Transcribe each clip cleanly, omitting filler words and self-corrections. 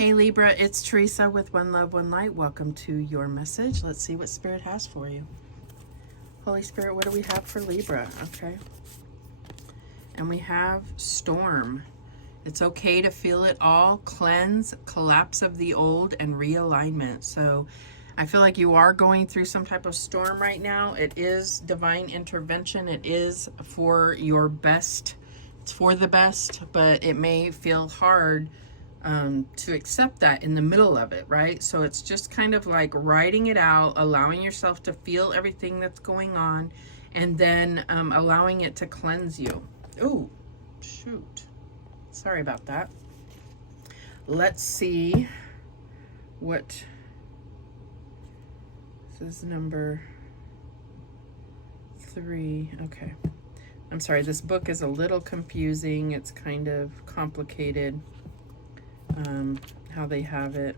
Hey Libra, it's Teresa with One Love, One Light. Welcome to your message. Let's see what Spirit has for you. Holy Spirit, what do we have for Libra? Okay. And we have storm. It's okay to feel it all. Cleanse, collapse of the old, and realignment. So I feel like you are going through some type of storm right now. It is divine intervention. It is for your best. It's for the best, but it may feel hard to accept that in the middle of it, right? So it's just kind of like writing it out, allowing yourself to feel everything that's going on, and then allowing it to cleanse you. Oh, shoot. Sorry about that. Let's see what this is. Number 3. Okay. I'm sorry, this book is a little confusing. It's kind of complicated. How they have it.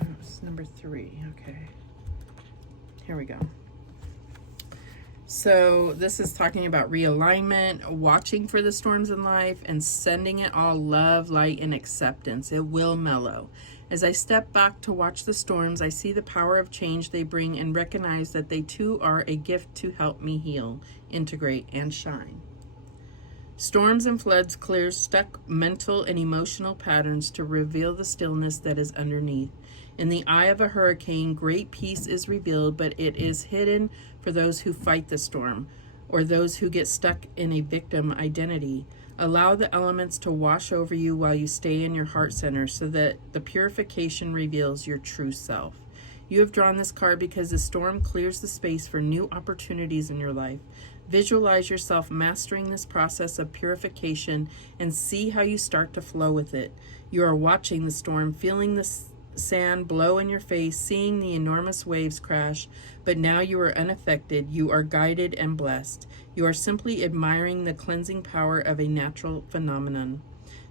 Oh, it's number 3. Okay. Here we go. So this is talking about realignment, watching for the storms in life, and sending it all love, light, and acceptance. It will mellow. As I step back to watch the storms, I see the power of change they bring and recognize that they too are a gift to help me heal, integrate, and shine. Storms and floods clear stuck mental and emotional patterns to reveal the stillness that is underneath. In the eye of a hurricane, great peace is revealed, but it is hidden for those who fight the storm or those who get stuck in a victim identity. Allow the elements to wash over you while you stay in your heart center so that the purification reveals your true self. You have drawn this card because the storm clears the space for new opportunities in your life. Visualize yourself mastering this process of purification and see how you start to flow with it. You are watching the storm, feeling the sand blow in your face, seeing the enormous waves crash, but now you are unaffected. You are guided and blessed. You are simply admiring the cleansing power of a natural phenomenon.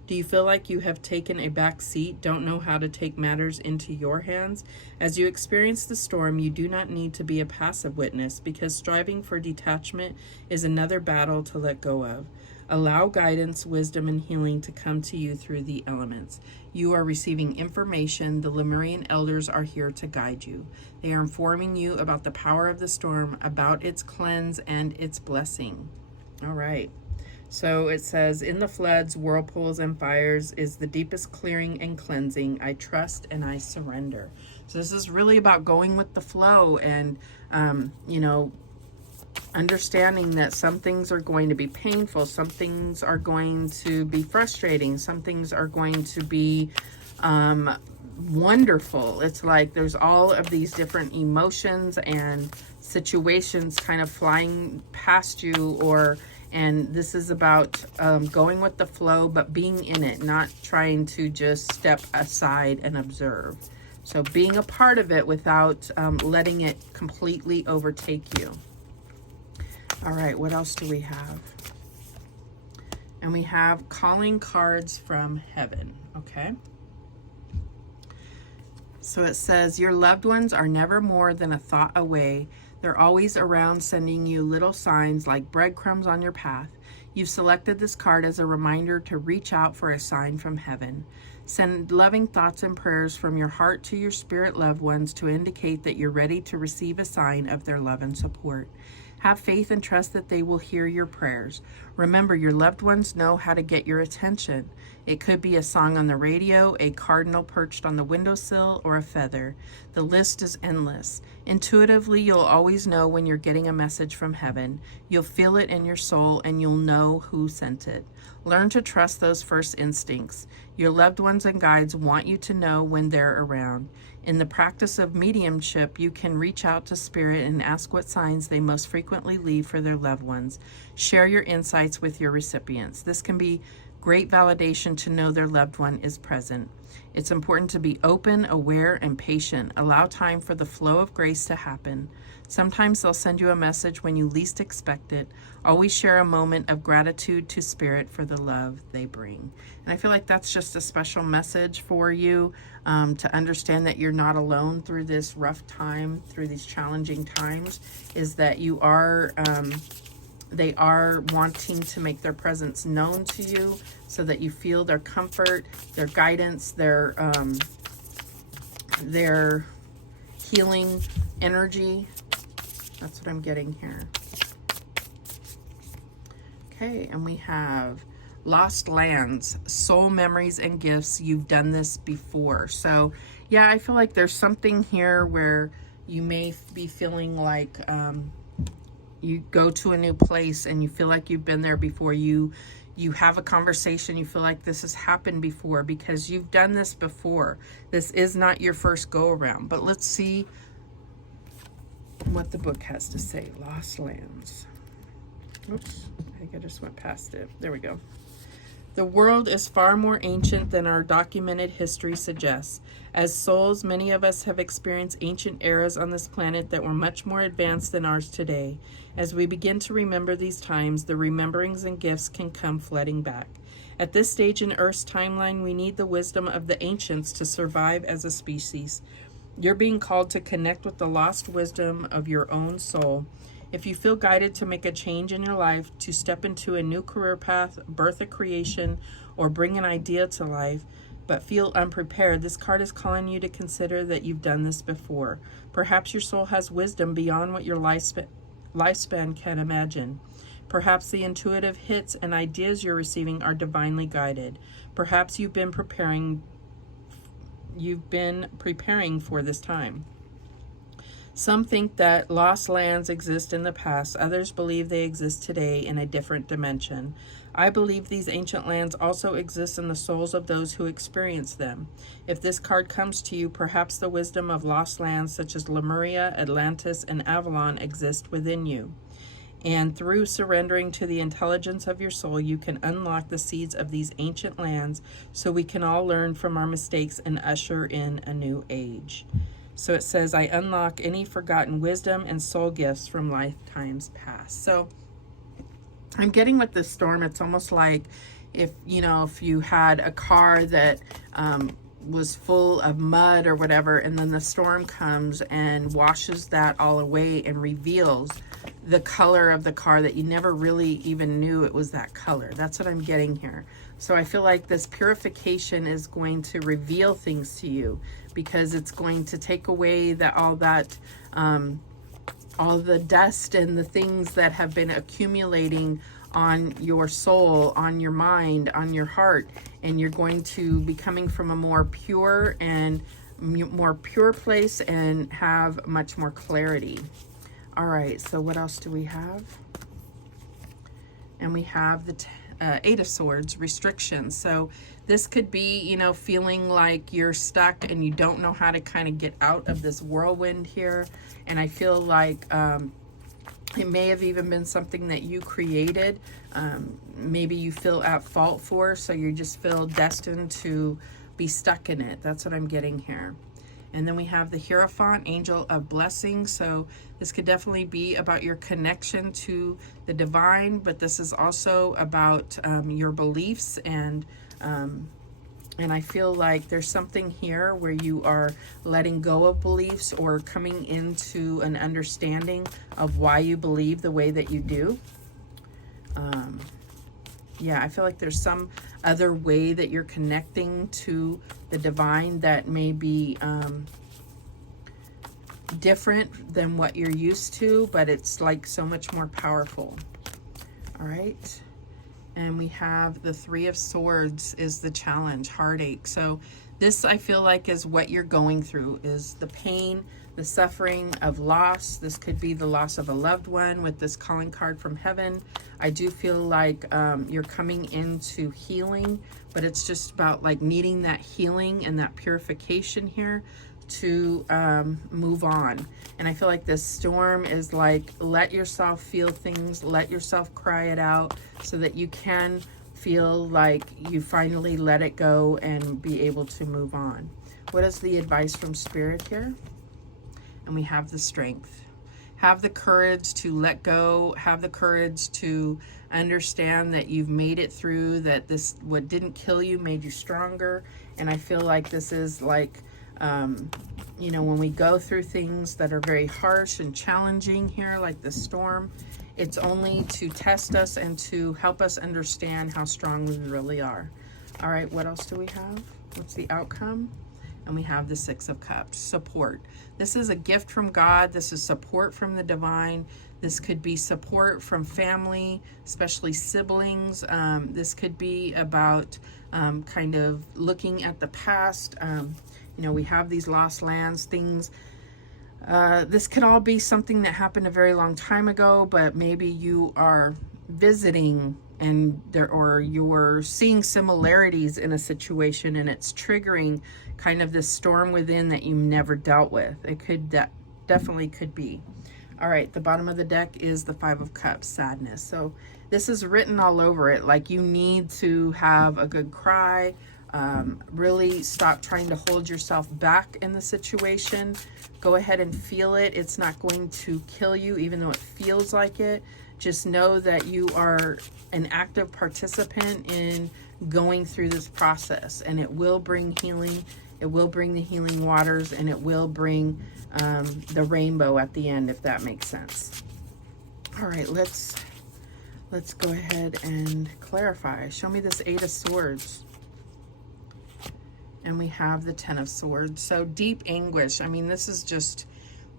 Do you feel like you have taken a back seat, don't know how to take matters into your hands? As you experience the storm, you do not need to be a passive witness, because striving for detachment is another battle to let go of. Allow guidance, wisdom, and healing to come to you through the elements. You are receiving information. The Lemurian elders are here to guide you. They are informing you about the power of the storm, about its cleanse and its blessing. All right. So it says, in the floods, whirlpools, and fires is the deepest clearing and cleansing. I trust and I surrender. So this is really about going with the flow and, understanding that some things are going to be painful. Some things are going to be frustrating. Some things are going to be wonderful. It's like there's all of these different emotions and situations kind of flying past you, and this is about going with the flow, but being in it, not trying to just step aside and observe. So being a part of it without letting it completely overtake you. All right, what else do we have? And we have calling cards from heaven, okay? So it says, your loved ones are never more than a thought away. They're always around, sending you little signs like breadcrumbs on your path. You've selected this card as a reminder to reach out for a sign from heaven. Send loving thoughts and prayers from your heart to your spirit loved ones to indicate that you're ready to receive a sign of their love and support. Have faith and trust that they will hear your prayers. Remember, your loved ones know how to get your attention. It could be a song on the radio, a cardinal perched on the windowsill, or a feather. The list is endless. Intuitively, you'll always know when you're getting a message from heaven. You'll feel it in your soul, and you'll know who sent it. Learn to trust those first instincts. Your loved ones and guides want you to know when they're around. In the practice of mediumship, you can reach out to spirit and ask what signs they most frequently leave for their loved ones. Share your insights with your recipients. This can be great validation to know their loved one is present. It's important to be open, aware, and patient. Allow time for the flow of grace to happen. Sometimes they'll send you a message when you least expect it. Always share a moment of gratitude to spirit for the love they bring. And I feel like that's just a special message for you, to understand that you're not alone through this rough time, through these challenging times, is that you are They are wanting to make their presence known to you so that you feel their comfort, their guidance, their healing energy. That's what I'm getting here. Okay, and we have lost lands, soul memories and gifts. You've done this before. So yeah, I feel like there's something here where you may be feeling like you go to a new place and you feel like you've been there before. You have a conversation, you feel like this has happened before because you've done this before. This is not your first go around, but let's see what the book has to say. Lost lands. Oops, I think I just went past it. There we go. The world is far more ancient than our documented history suggests. As souls, many of us have experienced ancient eras on this planet that were much more advanced than ours today. As we begin to remember these times, the rememberings and gifts can come flooding back. At this stage in Earth's timeline, we need the wisdom of the ancients to survive as a species. You're being called to connect with the lost wisdom of your own soul. If you feel guided to make a change in your life, to step into a new career path, birth a creation, or bring an idea to life, but feel unprepared, this card is calling you to consider that you've done this before. Perhaps your soul has wisdom beyond what your lifespan can imagine. Perhaps the intuitive hits and ideas you're receiving are divinely guided. Perhaps you've been preparing for this time. Some think that lost lands exist in the past. Others believe they exist today in a different dimension. I believe these ancient lands also exist in the souls of those who experience them. If this card comes to you, perhaps the wisdom of lost lands such as Lemuria, Atlantis, and Avalon exist within you. And through surrendering to the intelligence of your soul, you can unlock the seeds of these ancient lands so we can all learn from our mistakes and usher in a new age. So it says, I unlock any forgotten wisdom and soul gifts from lifetimes past. So I'm getting with this storm, it's almost like if you had a car that was full of mud or whatever, and then the storm comes and washes that all away and reveals the color of the car that you never really even knew it was that color. That's what I'm getting here. So I feel like this purification is going to reveal things to you, because it's going to take away all the dust and the things that have been accumulating on your soul, on your mind, on your heart, and you're going to be coming from a more pure place and have much more clarity. All right, so what else do we have? And we have the Eight of Swords, restrictions. So this could be, feeling like you're stuck and you don't know how to kind of get out of this whirlwind here. And I feel like it may have even been something that you created. Maybe you feel at fault for, so you just feel destined to be stuck in it. That's what I'm getting here. And then we have the Hierophant, Angel of Blessing. So this could definitely be about your connection to the divine, but this is also about your beliefs, and I feel like there's something here where you are letting go of beliefs or coming into an understanding of why you believe the way that you do. Yeah, I feel like there's some other way that you're connecting to the divine that may be different than what you're used to, but it's like so much more powerful. All right. And we have the Three of Swords is the challenge, heartache. So this, I feel like, is what you're going through, is the pain, the suffering of loss. This could be the loss of a loved one with this calling card from heaven. I do feel like you're coming into healing, but it's just about like needing that healing and that purification here to move on. And I feel like this storm is like, let yourself feel things, let yourself cry it out so that you can feel like you finally let it go and be able to move on. What is the advice from Spirit here? And we have the Strength. Have the courage to let go, have the courage to understand that you've made it through, that this, what didn't kill you made you stronger. And I feel like this is like You know, when we go through things that are very harsh and challenging here, like the storm, it's only to test us and to help us understand how strong we really are. All right, what else do we have? What's the outcome? And we have the Six of Cups, support. This is a gift from God. This is support from the divine. This could be support from family, especially siblings. This could be about kind of looking at the past. You know, we have these lost lands, things. This could all be something that happened a very long time ago, but maybe you are visiting and or you're seeing similarities in a situation, and it's triggering kind of this storm within that you never dealt with. It could definitely could be. All right, the bottom of the deck is the Five of Cups, sadness. So this is written all over it, like you need to have a good cry. Really stop trying to hold yourself back in the situation. Go ahead and feel it. It's not going to kill you, even though it feels like it. Just know that you are an active participant in going through this process, and it will bring healing. It will bring the healing waters, and it will bring the rainbow at the end, if that makes sense. All right, let's go ahead and clarify. Show me this Eight of Swords. And we have the Ten of Swords. So deep anguish. I mean, this is just,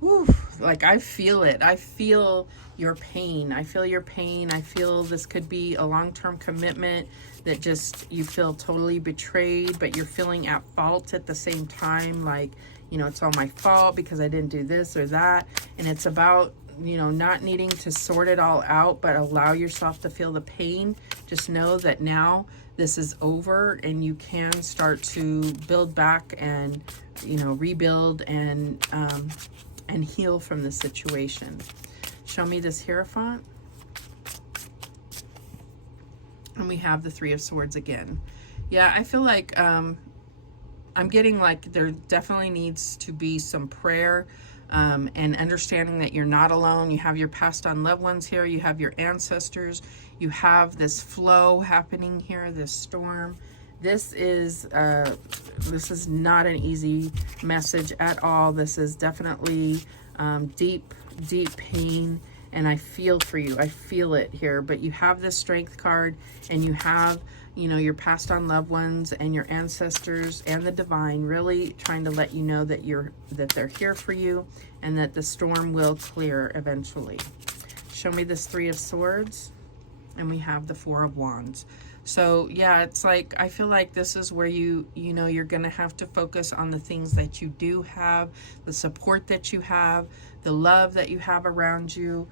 whew, like I feel it. I feel your pain. I feel your pain. I feel this could be a long-term commitment that just you feel totally betrayed, but you're feeling at fault at the same time. Like, you know, it's all my fault because I didn't do this or that. And it's about, you know, not needing to sort it all out, but allow yourself to feel the pain. Just know that now this is over and you can start to build back and, you know, rebuild and heal from the situation. Show me this Hierophant. And we have the Three of Swords again. Yeah, I feel like I'm getting like there definitely needs to be some prayer and understanding that you're not alone. You have your passed on loved ones here. You have your ancestors. You have this flow happening here, this storm. This is not an easy message at all. This is definitely deep, deep pain. And I feel for you. I feel it here. But you have this Strength card, and you have, you know, your passed on loved ones and your ancestors and the divine really trying to let you know that they're here for you and that the storm will clear eventually. Show me this Three of Swords, and we have the Four of Wands. So yeah, it's like I feel like this is where you know you're gonna have to focus on the things that you do have, the support that you have, the love that you have around you.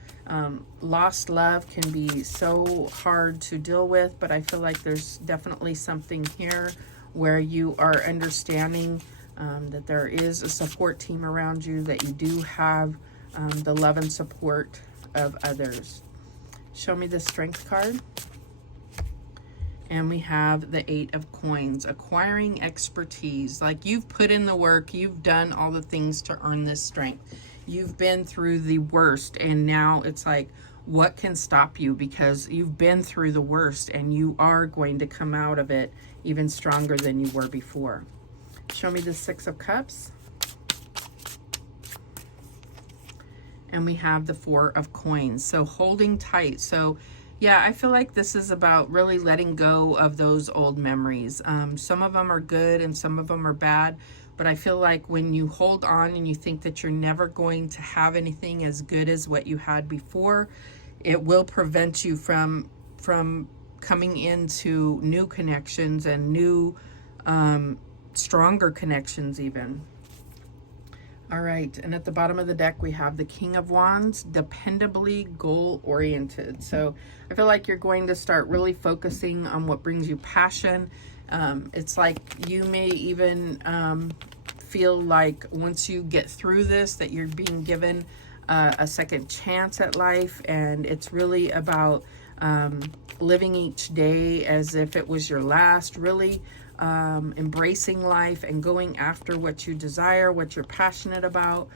Lost love can be so hard to deal with, but I feel like there's definitely something here where you are understanding that there is a support team around you, that you do have the love and support of others. Show me the Strength card. And we have the Eight of Coins, acquiring expertise. Like you've put in the work, you've done all the things to earn this strength. You've been through the worst, and now it's like, what can stop you? Because you've been through the worst, and you are going to come out of it even stronger than you were before. Show me the Six of Cups. And we have the Four of Coins. So holding tight. So yeah, I feel like this is about really letting go of those old memories. Some of them are good and some of them are bad, but I feel like when you hold on and you think that you're never going to have anything as good as what you had before, it will prevent you from coming into new connections and new, stronger connections even. All right, and at the bottom of the deck, we have the King of Wands, dependably goal-oriented. So I feel like you're going to start really focusing on what brings you passion. It's like you may even feel like once you get through this, that you're being given a second chance at life. And it's really about living each day as if it was your last, really embracing life and going after what you desire, what you're passionate about,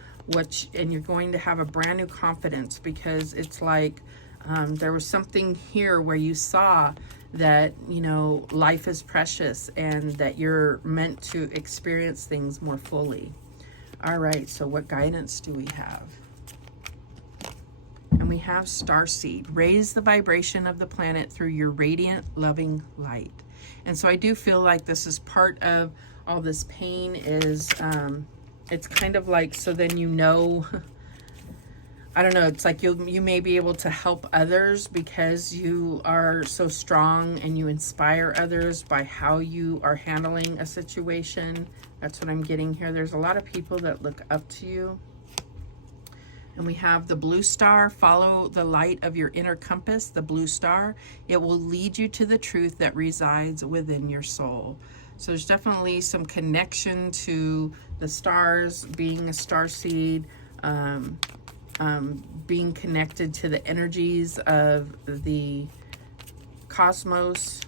and you're going to have a brand new confidence, because it's like there was something here where you saw that, you know, life is precious and that you're meant to experience things more fully. All right, so what guidance do we have? And we have Starseed. Raise the vibration of the planet through your radiant, loving light. And so I do feel like this is part of all this pain is, it's kind of like, so then you know, I don't know, it's like you may be able to help others because you are so strong and you inspire others by how you are handling a situation. That's what I'm getting here. There's a lot of people that look up to you. And we have the blue star. Follow the light of your inner compass, the blue star. It will lead you to the truth that resides within your soul. So there's definitely some connection to the stars, being a starseed, being connected to the energies of the cosmos.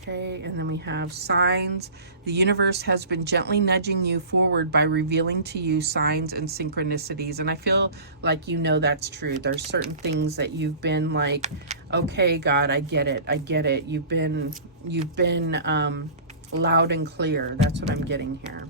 Okay, and then we have signs. The universe has been gently nudging you forward by revealing to you signs and synchronicities. And I feel like you know that's true. There's certain things that you've been like, okay, God, I get it. I get it. You've been loud and clear. That's what I'm getting here.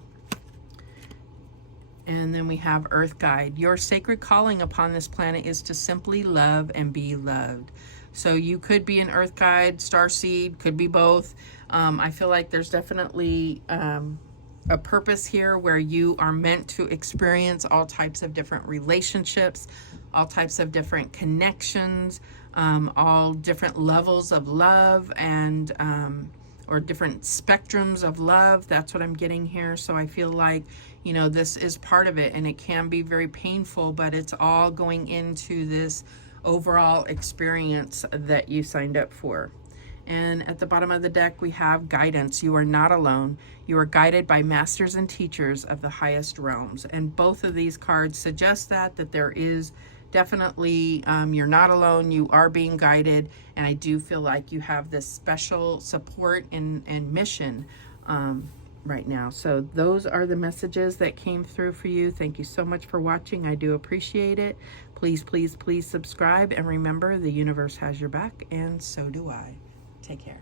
And then we have Earth Guide. Your sacred calling upon this planet is to simply love and be loved. So you could be an Earth Guide, Starseed, could be both. I feel like there's definitely a purpose here where you are meant to experience all types of different relationships, all types of different connections, all different levels of love and or different spectrums of love. That's what I'm getting here. So I feel like, you know, this is part of it, and it can be very painful, but it's all going into this overall experience that you signed up for. And at the bottom of the deck, we have guidance. You are not alone. You are guided by masters and teachers of the highest realms. And both of these cards suggest that there is definitely, you're not alone. You are being guided. And I do feel like you have this special support and mission right now. So those are the messages that came through for you. Thank you so much for watching. I do appreciate it. Please, please, please subscribe. And remember, the universe has your back, and so do I. Take care.